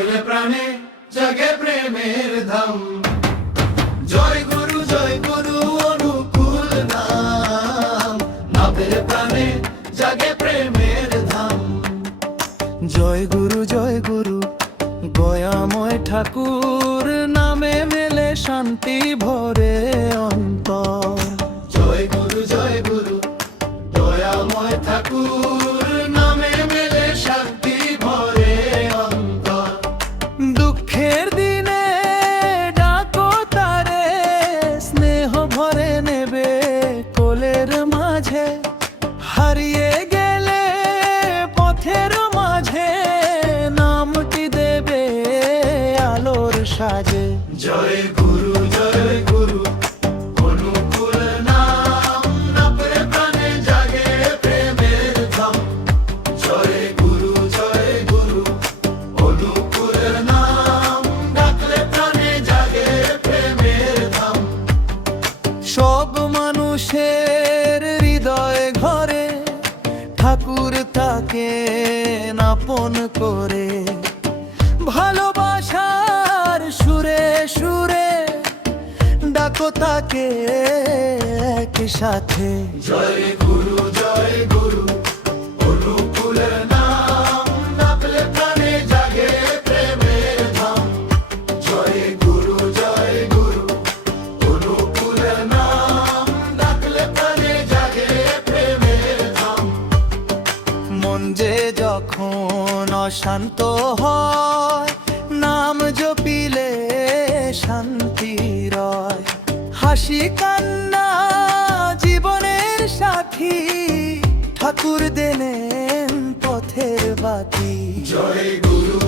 পেলে প্রাণে জাগে প্রেমের ধাম। জয় গুরু অনুকূল নাম, না পেলে প্রাণে জাগে প্রেমের ধাম। জয় গুরু দয়াময় ঠাকুর নামে মেলে শান্তি ভরে অন্তর। জয় গুরু দয়াময় ঠাকুর নামে মেলে শান্তি ভরে অন্তর। দুঃখের দিনে ডাকো তারে, স্নেহ ভরে নেবে কোলের মাঝে। হারিয়ে গেলে পথের মাঝে, নামটি দেবে আলোর সাজে। জয় গুরু অনুকূল নাম, না পেলে প্রাণে জাগে প্রেমের ধাম। জয় গুরু অনুকূল নাম, ডাকলে প্রাণে জাগে প্রেমের ধাম। সব মানুষের হৃদয় ঘরে ঠাকুর তাকে আপন করে। ভালোবাসার সুরে সুরে ডাকো তাকে একই সাথে। জয় গুরু অনুকূল নাম, না পেলে প্রাণে জাগে প্রেমের ধাম। জয় গুরু অনুকূল নাম, ডাকলে প্রাণে জাগে প্রেমের ধাম। মন যে যখন অশান্ত হয়, নাম জপিলে শান্তি রয়। হাসি কান্না জীবনের সাথী, ঠাকুর দেনেন পথের বাতি। জয় গুরু